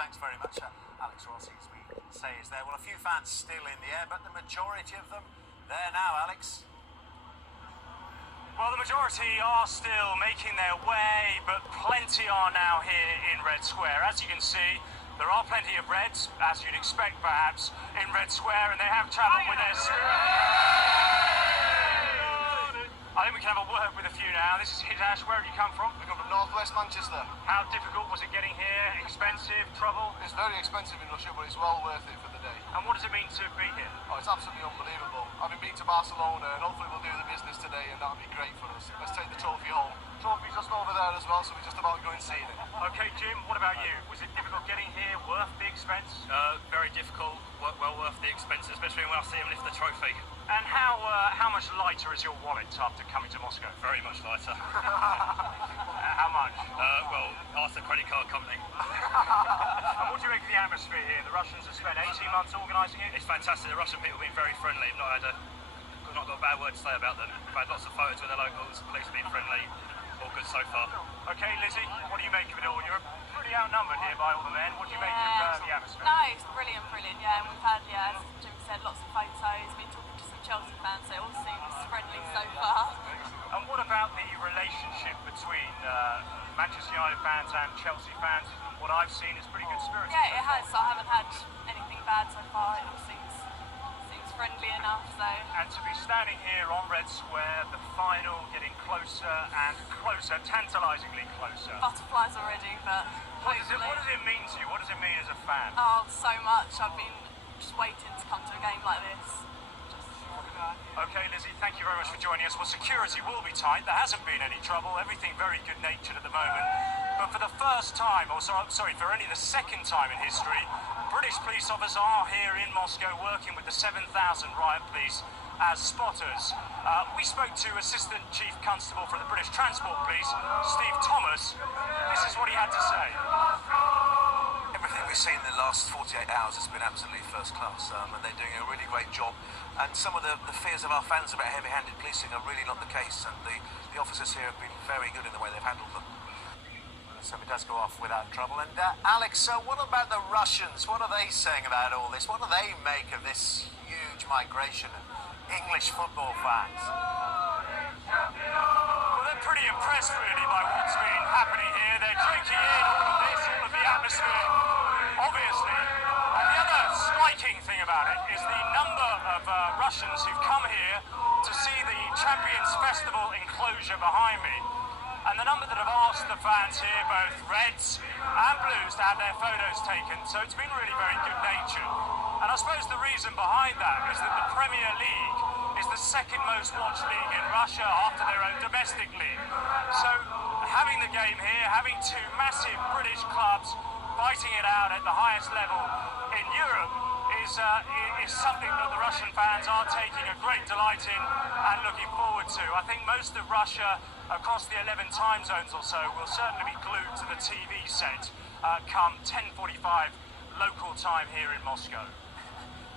thanks very much. Alex Rossi, as we say, is there. Well, a few fans still in the air, but the majority of them there now, Alex. Well, the majority are still making their way, but plenty are now here in Red Square. As you can see, there are plenty of Reds, as you'd expect perhaps, in Red Square, and they have travelled with us. I think we can have a word with a few now. This is Hitesh. Where have you come from? We come from northwest Manchester. How difficult was it getting here? Expensive? Trouble? It's very expensive in Russia, but it's well worth it for the day. And what does it mean to be here? Oh, it's absolutely unbelievable. Having been to Barcelona, and hopefully we'll do the business today, and that'll be great for us. Let's take the trophy home. Trophy's just over there as well, so we're just about to go and see it. Okay, Jim, what about you? Was it difficult getting here? Worth the expense? Very difficult, well worth the expense, especially when I see him lift the trophy. And how much lighter is your wallet after coming to Moscow? Very much lighter. How much? Well, ask the credit card company. And what do you make of the atmosphere here? The Russians have spent 18 months organising it. It's fantastic. The Russian people have been very friendly. I've not got a bad word to say about them. We've had lots of photos with the locals, police have been friendly. All good so far. Okay, Lizzie, what do you make of it all? You're pretty outnumbered here by all the men. What do you make of the atmosphere? No, it's brilliant, yeah. And we've had, as Jim said, lots of photos, been talking to some Chelsea fans, so it all seems friendly so far. And what about the relationship between Manchester United fans and Chelsea fans? What I've seen is pretty good spirited. Yeah, it has. I haven't had anything bad so far. It all seems friendly enough, so. And to be standing here on Red Square, the final getting closer and closer, tantalisingly closer. Butterflies already, but what does it mean to you? What does it mean as a fan? Oh, so much. I've been just waiting to come to a game like this. Okay, Lizzie, thank you very much for joining us. Well, security will be tight. There hasn't been any trouble. Everything very good-natured at the moment. But for the first time, for only the second time in history, British police officers are here in Moscow working with the 7,000 riot police as spotters. We spoke to Assistant Chief Constable for the British Transport Police, Steve Thomas. This is what he had to say. Everything we've seen in the last 48 hours has been absolutely first class, and they're doing a really great job. And some of the fears of our fans about heavy-handed policing are really not the case, and the officers here have been very good in the way they've handled them. So it does go off without trouble. And Alex, what about the Russians? What are they saying about all this? What do they make of this huge migration of English football fans? Well, they're pretty impressed, really, by what's been happening here. They're drinking in all of this, all of the atmosphere, obviously. And the other striking thing about it is the number of Russians who've come here to see the Champions Festival enclosure behind me. And the number that have asked the fans here, both Reds and Blues, to have their photos taken. So it's been really very good-natured. And I suppose the reason behind that is that the Premier League is the second most watched league in Russia after their own domestic league. So having the game here, having two massive British clubs fighting it out at the highest level in Europe is something that the Russian fans are taking a great delight in and looking forward to. I think most of Russia, across the 11 time zones or so, will certainly be glued to the TV set come 10:45 local time here in Moscow.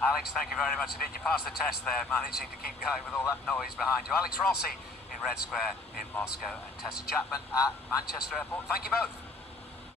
Alex, thank you very much indeed. You passed the test there, managing to keep going with all that noise behind you. Alex Rossi in Red Square in Moscow, and Tessa Chapman at Manchester Airport. Thank you both.